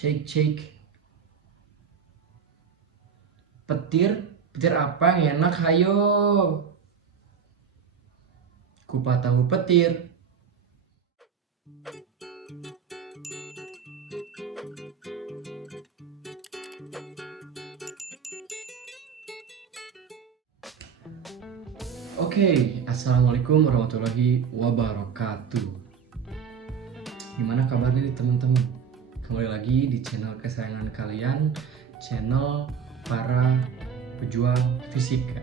Cek cek. Petir, petir apa yang enak hayo? Kupat tahu petir. Oke, assalamualaikum warahmatullahi wabarakatuh. Gimana kabarnya nih teman-teman? Kembali lagi di channel kesayangan kalian, channel para pejuang fisika.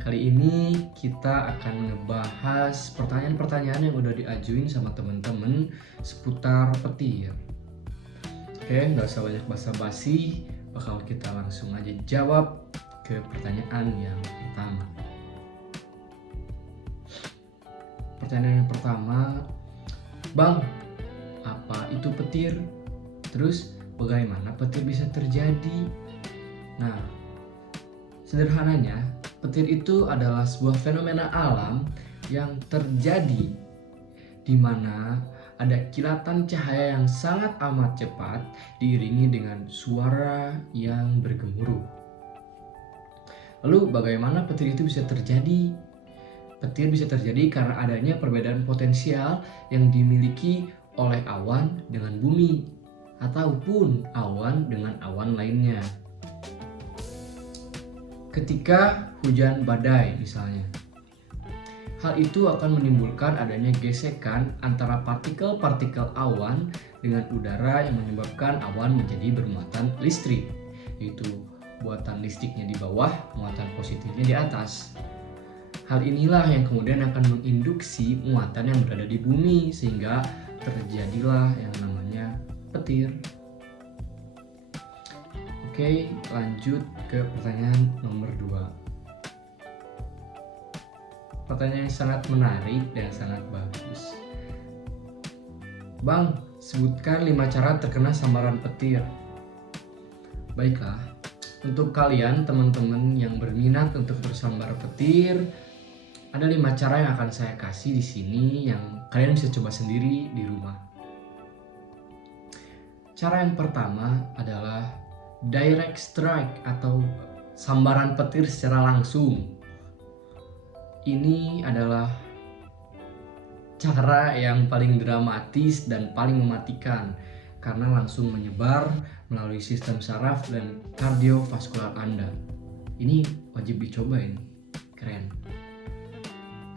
Kali ini kita akan ngebahas pertanyaan-pertanyaan yang udah diajuin sama teman-teman seputar petir. Oke, nggak usah banyak basa-basi, bakal kita langsung aja jawab ke pertanyaan yang pertama. Pertanyaan yang pertama, Bang, apa itu petir? Terus bagaimana petir bisa terjadi? Nah, sederhananya, petir itu adalah sebuah fenomena alam yang terjadi di mana ada kilatan cahaya yang sangat amat cepat diiringi dengan suara yang bergemuruh. Lalu bagaimana petir itu bisa terjadi? Petir bisa terjadi karena adanya perbedaan potensial yang dimiliki oleh awan dengan bumi ataupun awan dengan awan lainnya. Ketika hujan badai misalnya, hal itu akan menimbulkan adanya gesekan antara partikel-partikel awan dengan udara yang menyebabkan awan menjadi bermuatan listrik, yaitu muatan listriknya di bawah, muatan positifnya di atas. Hal inilah yang kemudian akan menginduksi muatan yang berada di bumi sehingga terjadilah yang namanya petir. Oke, lanjut ke pertanyaan nomor 2. Pertanyaan yang sangat menarik dan sangat bagus. Bang, sebutkan 5 cara terkena sambaran petir. Baiklah, untuk kalian teman-teman yang berminat untuk tersambar petir, ada 5 cara yang akan saya kasih di sini yang kalian bisa coba sendiri di rumah. Cara yang pertama adalah direct strike atau sambaran petir secara langsung. Ini adalah cara yang paling dramatis dan paling mematikan karena langsung menyebar melalui sistem saraf dan kardiovaskular Anda. Ini wajib dicobain, keren.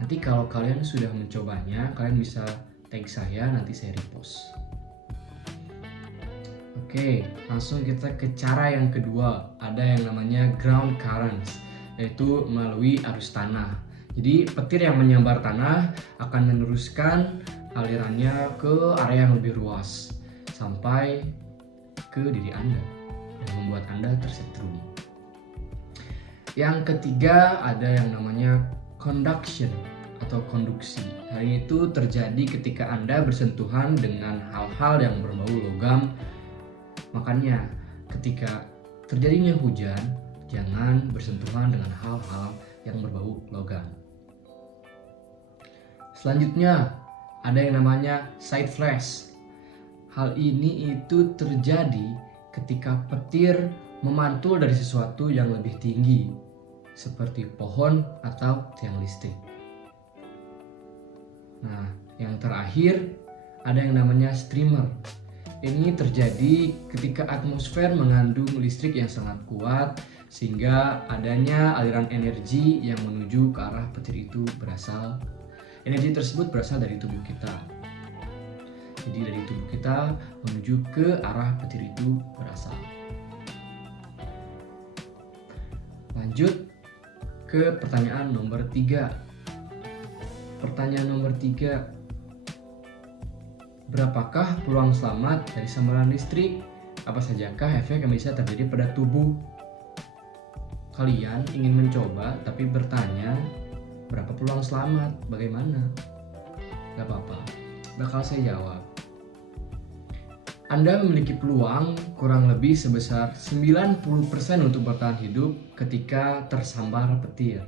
Nanti kalau kalian sudah mencobanya, kalian bisa tag saya, nanti saya repost. Oke, langsung kita ke cara yang kedua. Ada yang namanya ground currents, yaitu melalui arus tanah. Jadi petir yang menyambar tanah akan meneruskan alirannya ke area yang lebih luas sampai ke diri Anda dan membuat Anda tersetrum. Yang ketiga ada yang namanya conduction atau konduksi. Hal itu terjadi ketika Anda bersentuhan dengan hal-hal yang berbau logam. Makanya ketika terjadinya hujan, jangan bersentuhan dengan hal-hal yang berbau logam. Selanjutnya ada yang namanya side flash. Hal ini itu terjadi ketika petir memantul dari sesuatu yang lebih tinggi, seperti pohon atau tiang listrik. Nah, yang terakhir ada yang namanya streamer. Ini terjadi ketika atmosfer mengandung listrik yang sangat kuat sehingga adanya aliran energi yang menuju ke arah petir itu berasal. Energi tersebut berasal dari tubuh kita. Jadi dari tubuh kita menuju ke arah petir itu berasal. Lanjut ke pertanyaan nomor 3. Pertanyaan nomor 3. Berapakah peluang selamat dari sambaran listrik? Apa sajakah efek yang bisa terjadi pada tubuh? Kalian ingin mencoba tapi bertanya, berapa peluang selamat? Bagaimana? Gak apa-apa, bakal saya jawab. Anda memiliki peluang kurang lebih sebesar 90% untuk bertahan hidup ketika tersambar petir.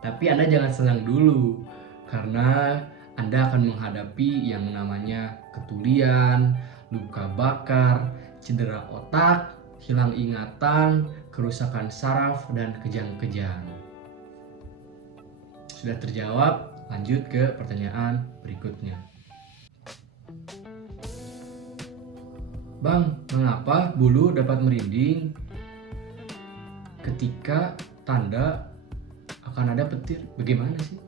Tapi Anda jangan senang dulu, karena Anda akan menghadapi yang namanya ketulian, luka bakar, cedera otak, hilang ingatan, kerusakan saraf, dan kejang-kejang. Sudah terjawab, lanjut ke pertanyaan berikutnya. Bang, mengapa bulu dapat merinding ketika tanda akan ada petir? Bagaimana sih?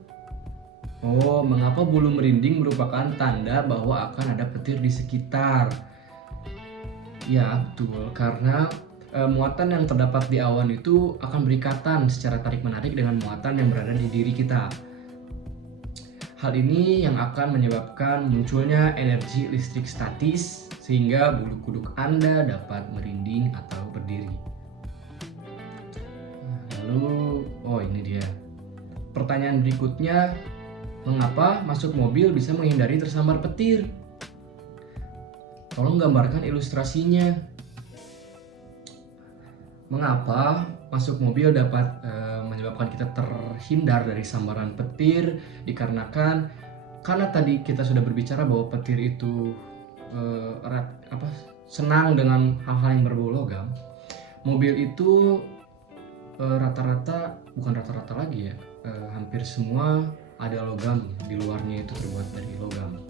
Oh, mengapa bulu merinding merupakan tanda bahwa akan ada petir di sekitar? Ya, betul. Karena muatan yang terdapat di awan itu akan berikatan secara tarik-menarik dengan muatan yang berada di diri kita. Hal ini yang akan menyebabkan munculnya energi listrik statis sehingga bulu kuduk Anda dapat merinding atau berdiri. Lalu, ini dia. Pertanyaan berikutnya, mengapa masuk mobil bisa menghindari tersambar petir? Tolong gambarkan ilustrasinya. Mengapa masuk mobil dapat menyebabkan kita terhindar dari sambaran petir? Dikarenakan karena tadi kita sudah berbicara bahwa petir itu senang dengan hal-hal yang berbau logam. Mobil itu bukan rata-rata lagi ya, hampir semua ada logam, di luarnya itu terbuat dari logam,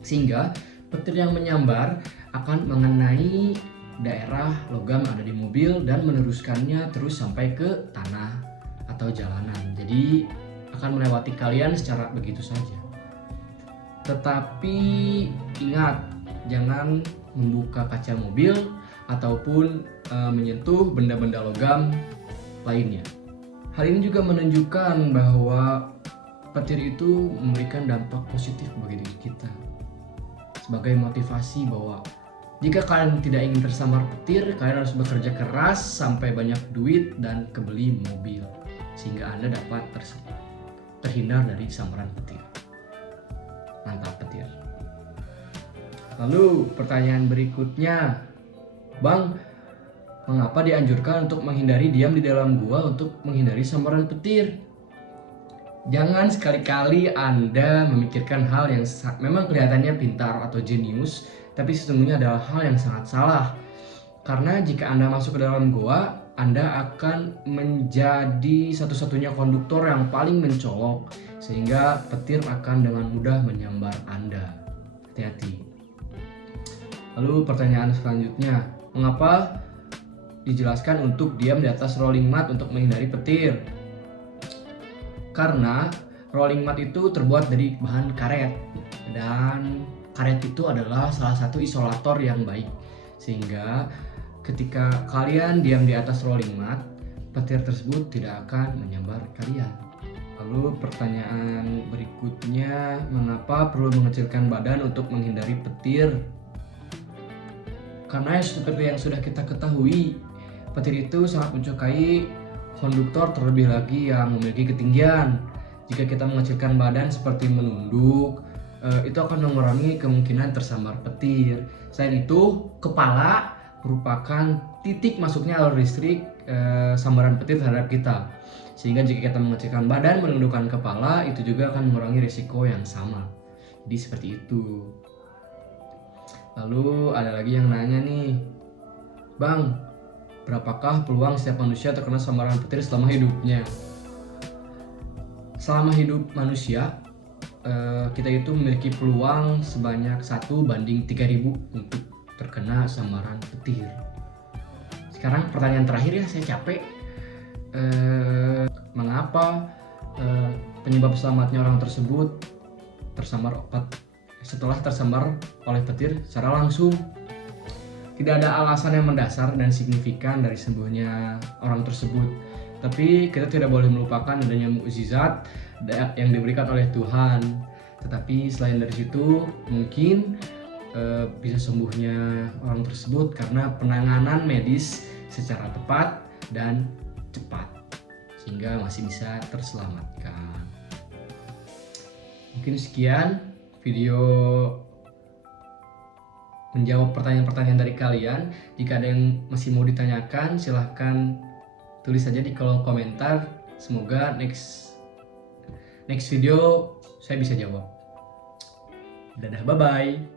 sehingga petir yang menyambar akan mengenai daerah logam ada di mobil dan meneruskannya terus sampai ke tanah atau jalanan. Jadi akan melewati kalian secara begitu saja. Tetapi ingat, jangan membuka kaca mobil ataupun menyentuh benda-benda logam lainnya. Hal ini juga menunjukkan bahwa petir itu memberikan dampak positif bagi diri kita. Sebagai motivasi bahwa jika kalian tidak ingin tersambar petir, kalian harus bekerja keras sampai banyak duit dan kebeli mobil, sehingga Anda dapat terhindar dari sambaran petir. Mantap petir. Lalu pertanyaan berikutnya, Bang, mengapa dianjurkan untuk menghindari diam di dalam gua untuk menghindari sambaran petir? Jangan sekali-kali Anda memikirkan hal yang memang kelihatannya pintar atau jenius, tapi sesungguhnya adalah hal yang sangat salah. Karena jika Anda masuk ke dalam gua, Anda akan menjadi satu-satunya konduktor yang paling mencolok, sehingga petir akan dengan mudah menyambar Anda. Hati-hati. Lalu pertanyaan selanjutnya, mengapa dijelaskan untuk diam di atas rolling mat untuk menghindari petir? Karena rolling mat itu terbuat dari bahan karet, dan karet itu adalah salah satu isolator yang baik, sehingga ketika kalian diam di atas rolling mat, petir tersebut tidak akan menyambar kalian. Lalu pertanyaan berikutnya, mengapa perlu mengecilkan badan untuk menghindari petir? Karena seperti yang sudah kita ketahui, petir itu sangat menyukai konduktor, terlebih lagi yang memiliki ketinggian. Jika kita mengecilkan badan seperti menunduk, itu akan mengurangi kemungkinan tersambar petir. Selain itu, kepala merupakan titik masuknya alur listrik sambaran petir terhadap kita. Sehingga jika kita mengecilkan badan, menundukkan kepala, itu juga akan mengurangi risiko yang sama. Jadi seperti itu. Lalu ada lagi yang nanya nih, Bang, berapakah peluang setiap manusia terkena sambaran petir selama hidupnya? Selama hidup manusia, kita itu memiliki peluang sebanyak 1:3000 untuk terkena sambaran petir. Sekarang pertanyaan terakhir ya, saya capek. Mengapa penyebab selamatnya orang tersebut setelah tersambar oleh petir secara langsung? Tidak ada alasan yang mendasar dan signifikan dari sembuhnya orang tersebut. Tapi kita tidak boleh melupakan adanya mukjizat yang diberikan oleh Tuhan. Tetapi selain dari situ, mungkin bisa sembuhnya orang tersebut karena penanganan medis secara tepat dan cepat, sehingga masih bisa terselamatkan. Mungkin sekian video menjawab pertanyaan-pertanyaan dari kalian. Jika ada yang masih mau ditanyakan, silahkan tulis saja di kolom komentar. Semoga next video saya bisa jawab. Dadah, bye-bye.